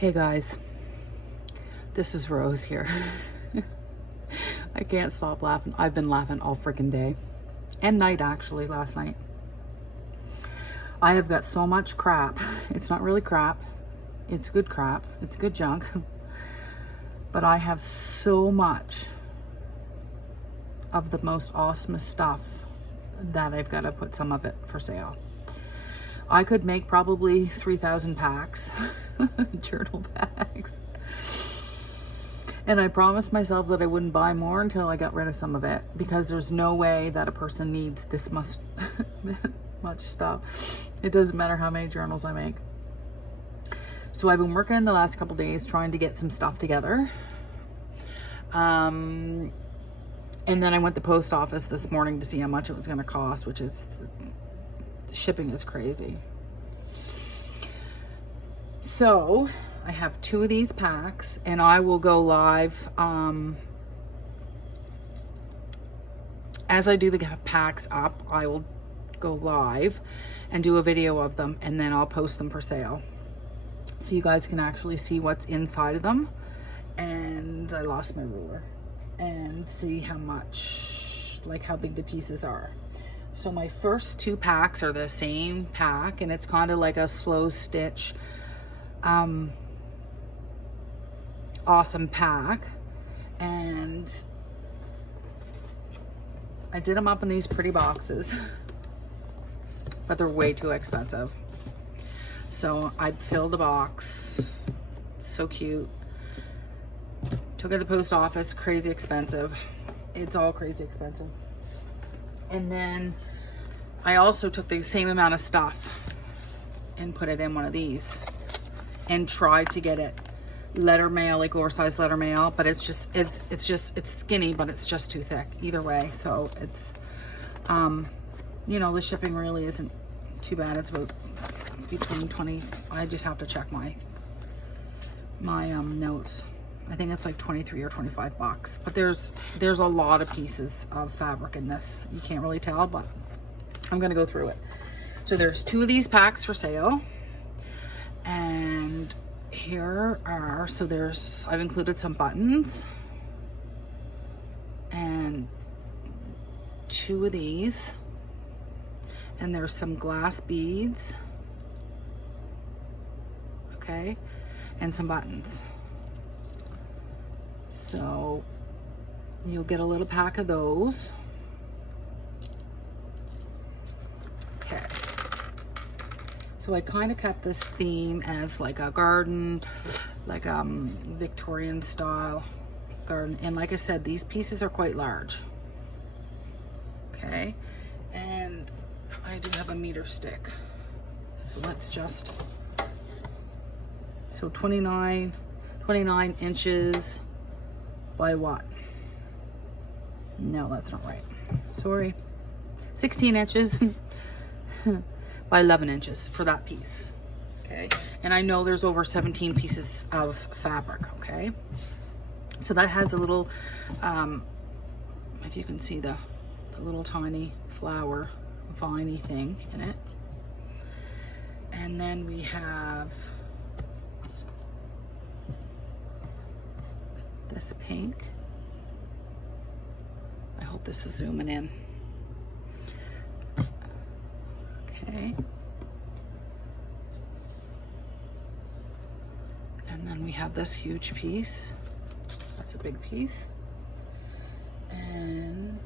Hey guys, this is Rose here. I can't stop laughing. I've been laughing all freaking day and night, actually, last night. I have got so much crap. It's not really crap. It's good crap. It's good junk. But I have so much of the most awesome stuff that I've got to put some of it for sale. I could make probably 3,000 packs, journal packs. And I promised myself that I wouldn't buy more until I got rid of some of it, because there's no way that a person needs this much stuff. It doesn't matter how many journals I make. So I've been working the last couple days trying to get some stuff together. And then I went to the post office this morning to see how much it was going to cost, which is, shipping is crazy. So I have 2 of these packs, and I will go live as I do the packs up. I will go live and do a video of them, and then I'll post them for sale so you guys can actually see what's inside of them. And I lost my ruler, and see how much, like how big the pieces are. So my first 2 packs are the same pack, and it's kind of like a slow stitch awesome pack. And I did them up in these pretty boxes, but they're way too expensive. So I filled a box, so cute. Took it to the post office, crazy expensive. It's all crazy expensive. And then I also took the same amount of stuff and put it in one of these and tried to get it letter mail, like oversized letter mail, but it's skinny, but it's just too thick either way. So it's, you know, the shipping really isn't too bad. It's about between 20, I just have to check my notes. I think it's like 23 or 25 bucks, but there's a lot of pieces of fabric in this. You can't really tell, but I'm gonna go through it. So there's 2 of these packs for sale, and here are, so there's, I've included some buttons and 2 of these, and there's some glass beads, okay, and some buttons. So you'll get a little pack of those. Okay. So I kind of kept this theme as like a garden, like Victorian style garden. And like I said, these pieces are quite large. Okay. And I do have a meter stick. So let's just, so 29 inches by what? No, that's not right. Sorry. 16 inches by 11 inches for that piece. Okay. And I know there's over 17 pieces of fabric. Okay. So that has a little, if you can see the little tiny flower viney thing in it. And then we have this pink. I hope this is zooming in. Okay. And then we have this huge piece. That's a big piece. And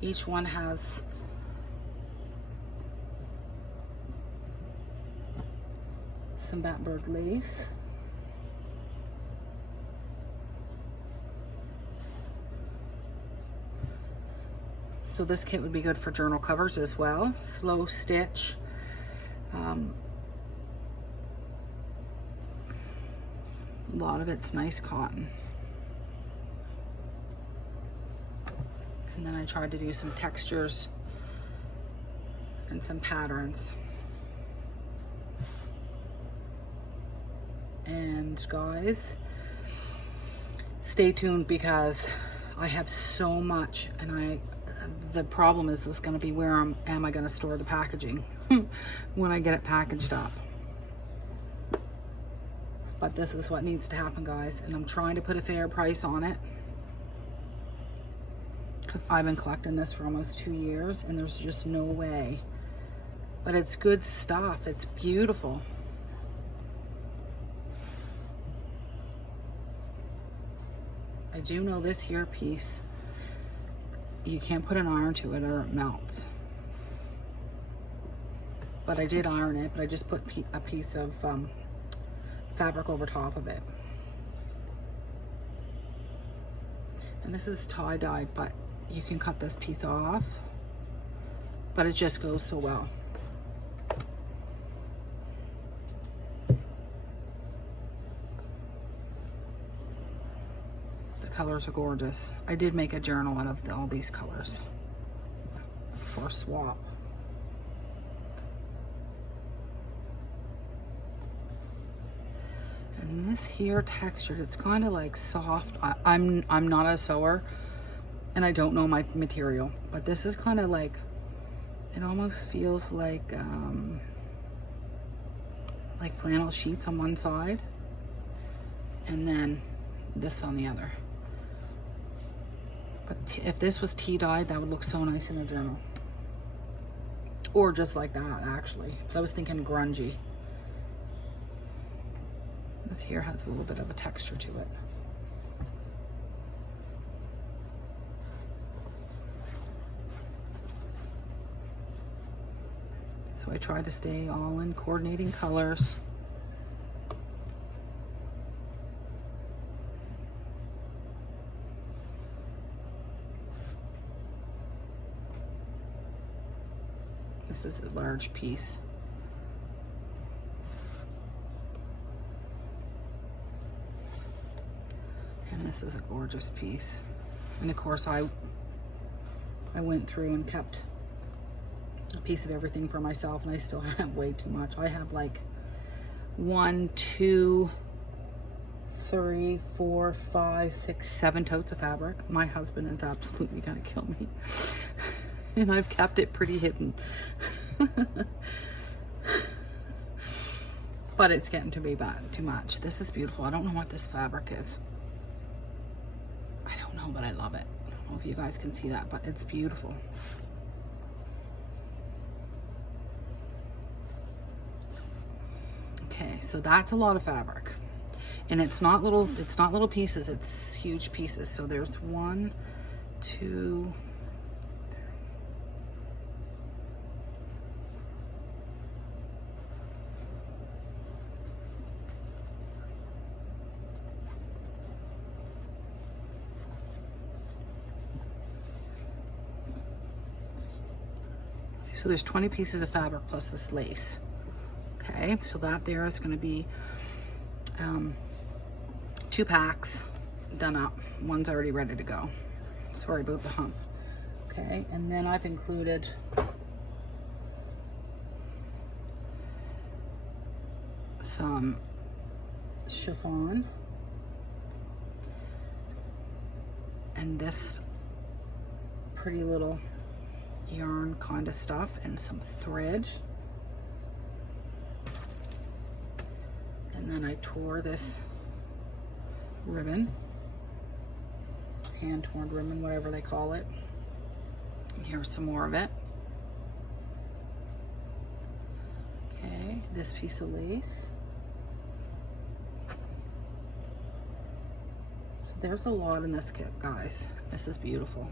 each one has some Batbird lace. So this kit would be good for journal covers as well. Slow stitch. A lot of it's nice cotton. And then I tried to do some textures and some patterns. And guys, stay tuned, because I have so much, and the problem is going to be, where am I going to store the packaging when I get it packaged up? But this is what needs to happen, guys. And I'm trying to put a fair price on it, because I've been collecting this for almost 2 years and there's just no way. But it's good stuff. It's beautiful. I do know this here piece, you can't put an iron to it or it melts. But I did iron it, but I just put a piece of fabric over top of it. And this is tie-dyed, but you can cut this piece off, but it just goes so well. The colors are gorgeous. I did make a journal out of all these colors for swap. And this here textured, it's kind of like soft. I'm not a sewer and I don't know my material, but this is kind of like, it almost feels like flannel sheets on one side and then this on the other. But if this was tea dyed, that would look so nice in a journal. Or just like that, actually. But I was thinking grungy. This here has a little bit of a texture to it. So I tried to stay all in coordinating colors. This is a large piece. And this is a gorgeous piece. And of course I went through and kept a piece of everything for myself, and I still have way too much. I have like 1, 2, 3, 4, 5, 6, 7 totes of fabric. My husband is absolutely gonna kill me. And I've kept it pretty hidden. But it's getting to be too much. This is beautiful. I don't know what this fabric is. I don't know, but I love it. I don't know if you guys can see that, but it's beautiful. Okay, so that's a lot of fabric. And it's not little pieces, it's huge pieces. So there's 1, 2, so there's 20 pieces of fabric plus this lace. Okay, so that there is going to be 2 packs done up. One's already ready to go. Sorry about the hump. Okay, and then I've included some chiffon and this pretty little yarn kind of stuff and some thread. And then I tore this ribbon, hand torn ribbon, whatever they call it. And here's some more of it. Okay, this piece of lace. So there's a lot in this kit, guys. This is beautiful.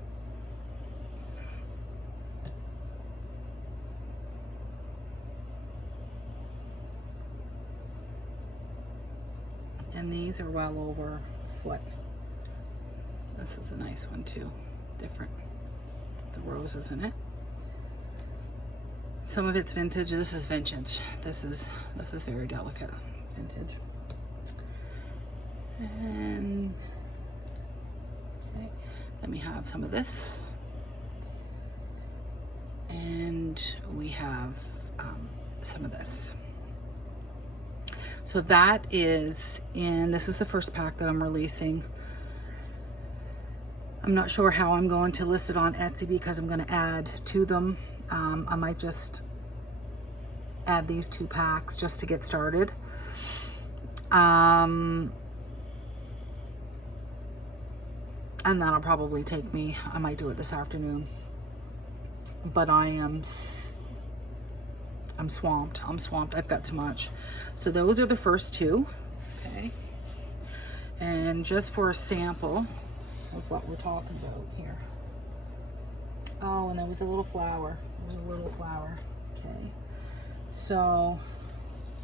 And these are well over a foot. This is a nice one too, different. The roses in it. Some of it's vintage. This is vintage. This is very delicate vintage. And okay, let me have some of this. And we have some of this. So that is this is the first pack that I'm releasing. I'm not sure how I'm going to list it on Etsy because I'm going to add to them. I might just add these 2 packs just to get started. And that'll probably take me, I might do it this afternoon. But I'm swamped. I've got too much. So those are the first two. Okay. And just for a sample of what we're talking about here. Oh, and there was a little flower. There's a little flower. Okay. So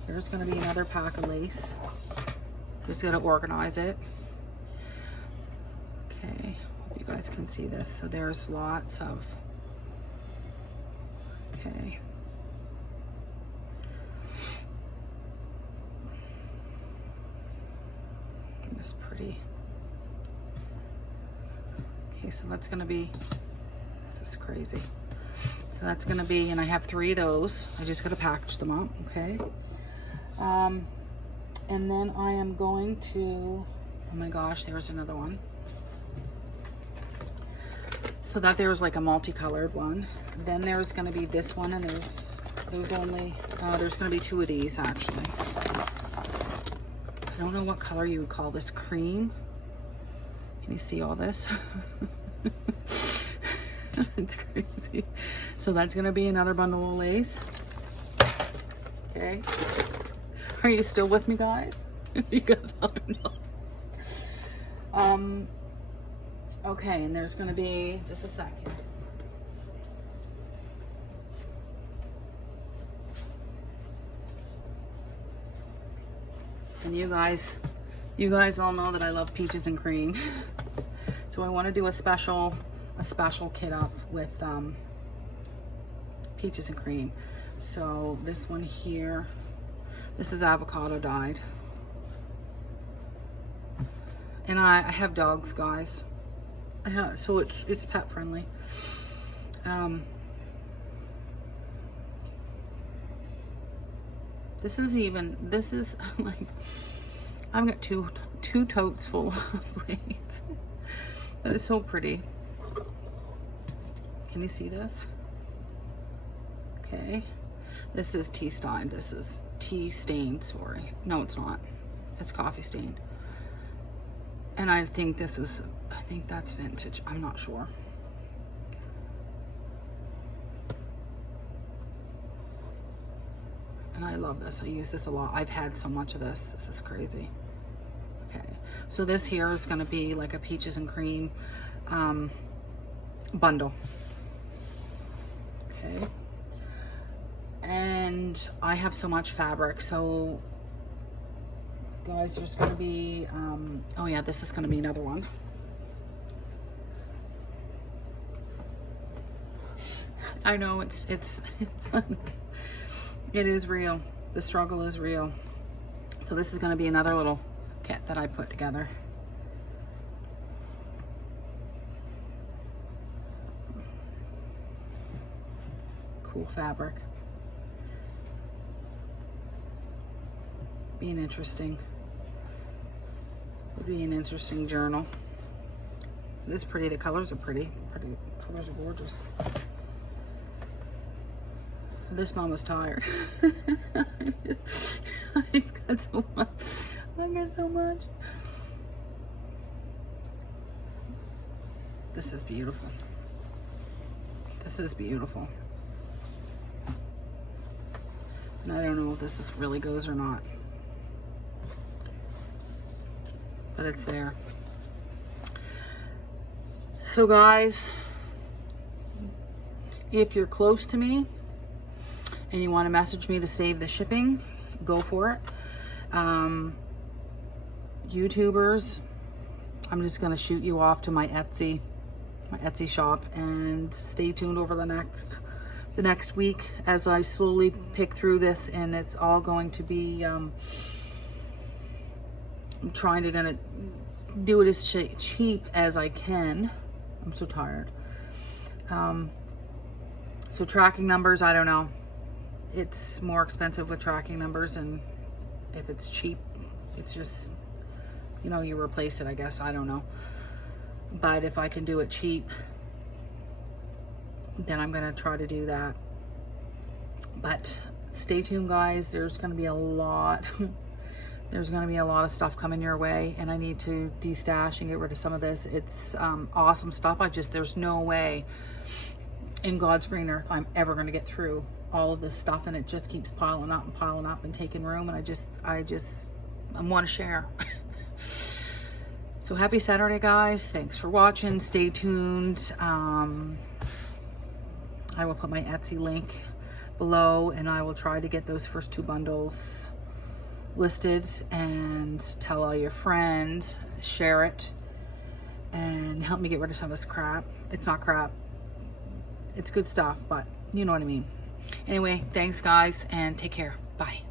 there's going to be another pack of lace. Just got to organize it. Okay. Hope you guys can see this. So there's lots of. Okay. This pretty. Okay, so that's gonna be, this is crazy. So that's gonna be, and I have 3 of those. I just gotta package them up, okay? And then I am going to, oh my gosh, there's another one. So that there's like a multicolored one. Then there's gonna be this one, and there's only, there's gonna be 2 of these actually. I don't know what color you would call this, cream. Can you see all this? It's crazy. So that's gonna be another bundle of lace. Okay. Are you still with me, guys? Because I'm not. Okay, and there's gonna be, just a second. And you guys all know that I love peaches and cream. So I want to do a special kit up with peaches and cream. So this one here, this is avocado dyed. And I have dogs, guys. So it's pet friendly. This is like, I've got two totes full of lace. That is so pretty. Can you see this? Okay. This is tea stained. This is tea stained, sorry. No, it's not. It's coffee stained. And I think that's vintage. I'm not sure. And I love this. I use this a lot. I've had so much of this. This is crazy. Okay. So this here is going to be like a peaches and cream bundle. Okay. And I have so much fabric. So guys, there's going to be, oh yeah, this is going to be another one. I know it's fun. It is real. The struggle is real. So this is going to be another little kit that I put together. Cool fabric. Would be an interesting journal. It is pretty. The colors are pretty. Colors are gorgeous. This mom was tired. I got so much. This is beautiful. And I don't know if this really goes or not. But it's there. So guys, if you're close to me and you want to message me to save the shipping, go for it. YouTubers, I'm just going to shoot you off to my Etsy shop, and stay tuned over the next week as I slowly pick through this, and it's all going to be, I'm trying to do it as cheap as I can. I'm so tired. So tracking numbers, I don't know. It's more expensive with tracking numbers, and if it's cheap, it's just, you know, you replace it, I guess. I don't know. But if I can do it cheap, then I'm going to try to do that. But stay tuned, guys. There's going to be a lot There's going to be a lot of stuff coming your way, and I need to destash and get rid of some of this. It's awesome stuff. There's no way in God's green earth I'm ever going to get through all of this stuff, and it just keeps piling up and taking room, and I want to share. So happy Saturday, guys. Thanks for watching. Stay tuned. I will put my Etsy link below, and I will try to get those first 2 bundles listed, and tell all your friends, share it, and help me get rid of some of this crap. It's not crap. It's good stuff, but you know what I mean. Anyway, thanks guys, and take care. Bye.